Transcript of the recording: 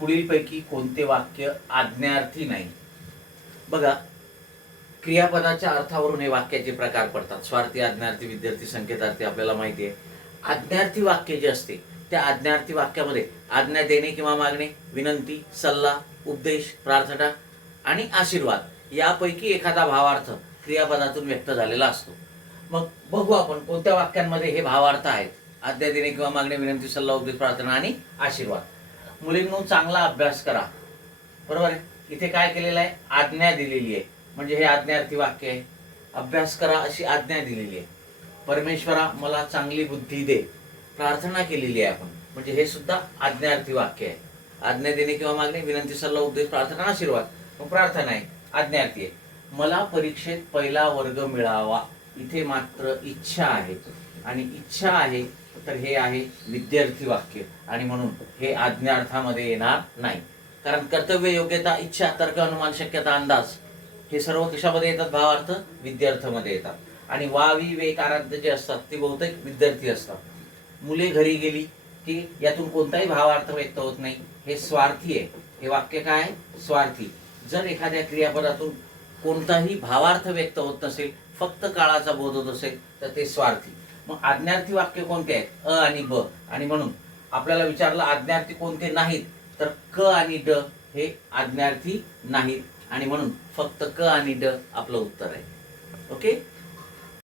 पुढीलपैकी कोणते वाक्य आज्ञार्थी नाही? बघा, क्रियापदाच्या अर्थावरून हे वाक्याचे प्रकार पडतात. स्वार्थी, आज्ञार्थी, विद्यार्थी, संकेतार्थी आपल्याला माहिती आहे. आज्ञार्थी वाक्य जे असते त्या आज्ञार्थी वाक्यामध्ये आज्ञा देणे किंवा मागणे, विनंती, सल्ला, उपदेश, प्रार्थना आणि आशीर्वाद यापैकी एखादा भावार्थ क्रियापदातून व्यक्त झालेला असतो. मग बघू आपण कोणत्या वाक्यांमध्ये हे भावार्थ आहेत. आज्ञा देणे किंवा मागणे, विनंती, सल्ला, उपदेश, प्रार्थना आणि आशीर्वाद. मुलींनो, चांगला अभ्यास करा. बरोबर आहे. इथे काय केलेलं आहे? आज्ञा दिलेली आहे, म्हणजे हे आज्ञार्थी वाक्य आहे. अभ्यास करा अशी आज्ञा दिलेली आहे. परमेश्वरा मला चांगली बुद्धी दे, प्रार्थना केलेली आहे आपण, म्हणजे हे सुद्धा आज्ञार्थी वाक्य आहे. आज्ञा देणे किंवा मागणे, विनंती, सल्ला, उपदेश, प्रार्थना, आशीर्वाद. मग प्रार्थना आहे, आज्ञार्थी आहे. मला परीक्षेत पहिला वर्ग मिळावा, इथे मात्र इच्छा आहे, आणि इच्छा आहे तर हे आहे विद्यार्थी वाक्य, आणि म्हणून हे आज्ञार्थामध्ये येणार नाही. कारण कर्तव्य, योग्यता, इच्छा, तर्क, अनुमान, शक्यता, अंदाज हे सर्व कशामध्ये येतात? भावार्थ विद्यार्थामध्ये येतात. आणि वा, वी, वे कारांत जे असतात ते बहुतेक विद्यार्थी असतात. मुले घरी गेली की यातून कोणताही भावार्थ व्यक्त होत नाही, हे स्वार्थी आहे. हे वाक्य काय आहे? स्वार्थी. जर एखाद्या क्रियापदातून कोणताही भावार्थ व्यक्त होत नसेल, फक्त काळाचा बोध होत असेल तर ते स्वार्थी. मग आज्ञार्थी वाक्य कोणते आहेत? अ आणि ब. आणि म्हणून आपल्याला विचारलं आज्ञार्थी कोणते नाहीत, तर क आणि ड हे आज्ञार्थी नाहीत, आणि म्हणून फक्त क आणि ड आपलं उत्तर आहे. ओके.